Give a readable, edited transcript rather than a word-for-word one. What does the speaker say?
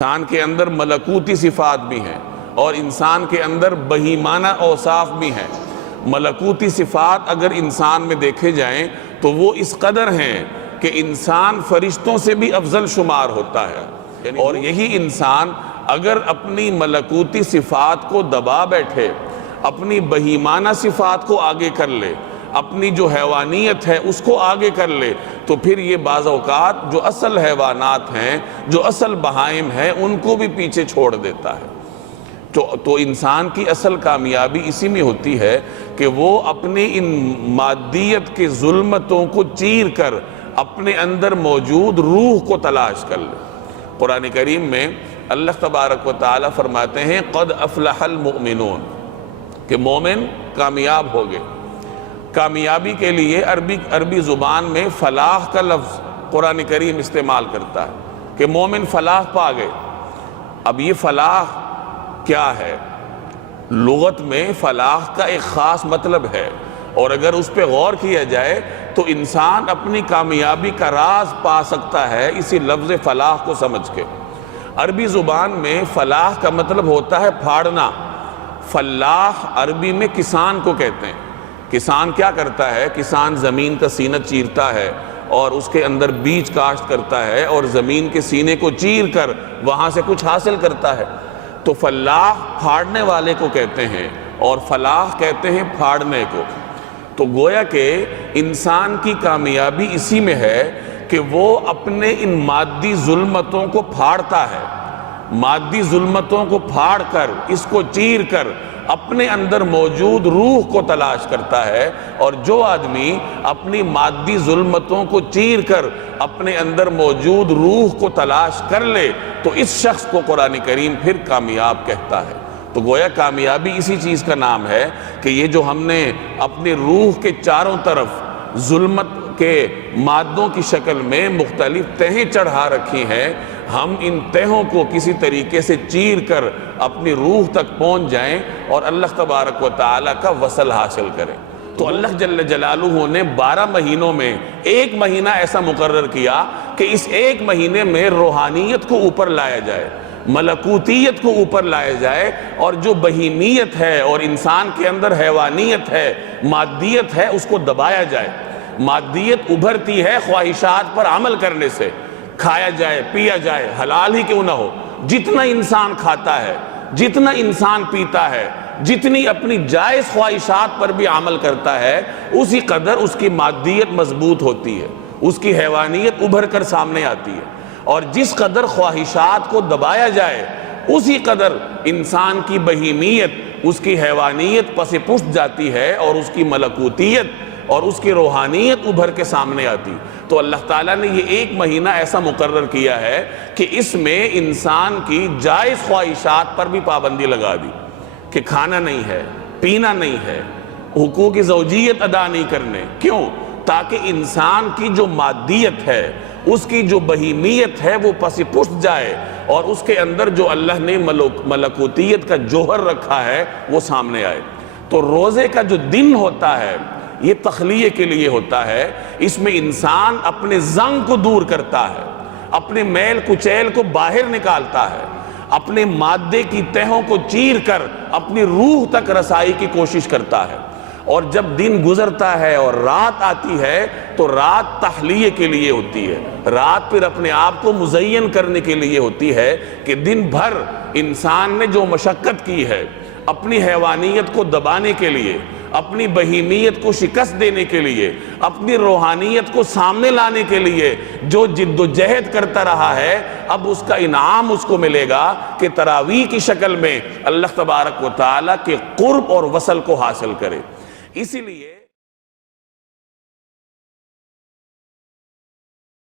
انسان کے اندر ملکوتی صفات بھی ہیں اور انسان کے اندر بہیمانہ اوصاف بھی ہیں۔ ملکوتی صفات اگر انسان میں دیکھے جائیں تو وہ اس قدر ہیں کہ انسان فرشتوں سے بھی افضل شمار ہوتا ہے، اور یہی انسان اگر اپنی ملکوتی صفات کو دبا بیٹھے، اپنی بہیمانہ صفات کو آگے کر لے، اپنی جو حیوانیت ہے اس کو آگے کر لے، تو پھر یہ بعض اوقات جو اصل حیوانات ہیں، جو اصل بہائم ہیں، ان کو بھی پیچھے چھوڑ دیتا ہے۔ تو انسان کی اصل کامیابی اسی میں ہوتی ہے کہ وہ اپنی ان مادیت کے ظلمتوں کو چیر کر اپنے اندر موجود روح کو تلاش کر لے۔ قرآن کریم میں اللہ تبارک و تعالی فرماتے ہیں قد افلح المؤمنون، کہ مومن کامیاب ہو گئے۔ کامیابی کے لیے عربی زبان میں فلاح کا لفظ قرآن کریم استعمال کرتا ہے کہ مومن فلاح پا گئے۔ اب یہ فلاح کیا ہے؟ لغت میں فلاح کا ایک خاص مطلب ہے، اور اگر اس پہ غور کیا جائے تو انسان اپنی کامیابی کا راز پا سکتا ہے اسی لفظ فلاح کو سمجھ کے۔ عربی زبان میں فلاح کا مطلب ہوتا ہے پھاڑنا۔ فلاح عربی میں کسان کو کہتے ہیں۔ کسان کیا کرتا ہے؟ کسان زمین کا سینہ چیرتا ہے اور اس کے اندر بیج کاشت کرتا ہے اور زمین کے سینے کو چیر کر وہاں سے کچھ حاصل کرتا ہے۔ تو فلاح پھاڑنے والے کو کہتے ہیں اور فلاح کہتے ہیں پھاڑنے کو۔ تو گویا کہ انسان کی کامیابی اسی میں ہے کہ وہ اپنے ان مادی ظلمتوں کو پھاڑتا ہے، مادی ظلمتوں کو پھاڑ کر، اس کو چیر کر اپنے اندر موجود روح کو تلاش کرتا ہے۔ اور جو آدمی اپنی مادی ظلمتوں کو چیر کر اپنے اندر موجود روح کو تلاش کر لے تو اس شخص کو قرآن کریم پھر کامیاب کہتا ہے۔ تو گویا کامیابی اسی چیز کا نام ہے کہ یہ جو ہم نے اپنے روح کے چاروں طرف ظلمت کے مادوں کی شکل میں مختلف تہیں چڑھا رکھی ہیں، ہم ان تہوں کو کسی طریقے سے چیر کر اپنی روح تک پہنچ جائیں اور اللہ تبارک و تعالیٰ کا وصل حاصل کریں۔ تو اللہ جل جلالہ نے 12 مہینوں میں ایک مہینہ ایسا مقرر کیا کہ اس ایک مہینے میں روحانیت کو اوپر لایا جائے، ملکوتیت کو اوپر لایا جائے، اور جو بہیمیت ہے اور انسان کے اندر حیوانیت ہے، مادیت ہے، اس کو دبایا جائے۔ مادیت ابھرتی ہے خواہشات پر عمل کرنے سے، کھایا جائے، پیا جائے، حلال ہی کیوں نہ ہو۔ جتنا انسان کھاتا ہے، جتنا انسان پیتا ہے، جتنی اپنی جائز خواہشات پر بھی عمل کرتا ہے، اسی قدر اس کی مادیت مضبوط ہوتی ہے، اس کی حیوانیت ابھر کر سامنے آتی ہے۔ اور جس قدر خواہشات کو دبایا جائے اسی قدر انسان کی بہیمیت، اس کی حیوانیت پس پشت جاتی ہے اور اس کی ملکوتیت اور اس کی روحانیت ابھر کے سامنے آتی۔ تو اللہ تعالیٰ نے یہ ایک مہینہ ایسا مقرر کیا ہے کہ اس میں انسان کی جائز خواہشات پر بھی پابندی لگا دی کہ کھانا نہیں ہے، پینا نہیں ہے، حقوق زوجیت ادا نہیں کرنے۔ کیوں؟ تاکہ انسان کی جو مادیت ہے، اس کی جو بہیمیت ہے، وہ پس پشت جائے اور اس کے اندر جو اللہ نے ملکوتیت کا جوہر رکھا ہے وہ سامنے آئے۔ تو روزے کا جو دن ہوتا ہے یہ تخلیہ کے لیے ہوتا ہے۔ اس میں انسان اپنے زنگ کو دور کرتا ہے، اپنے میل کچیل کو باہر نکالتا ہے، اپنے مادے کی تہوں کو چیر کر اپنی روح تک رسائی کی کوشش کرتا ہے۔ اور جب دن گزرتا ہے اور رات آتی ہے تو رات تحلیہ کے لیے ہوتی ہے، رات پھر اپنے آپ کو مزین کرنے کے لیے ہوتی ہے کہ دن بھر انسان نے جو مشقت کی ہے اپنی حیوانیت کو دبانے کے لیے، اپنی بہیمیت کو شکست دینے کے لیے، اپنی روحانیت کو سامنے لانے کے لیے جو جد و جہد کرتا رہا ہے، اب اس کا انعام اس کو ملے گا کہ تراویح کی شکل میں اللہ تبارک و تعالیٰ کے قرب اور وصل کو حاصل کرے۔ اسی لیے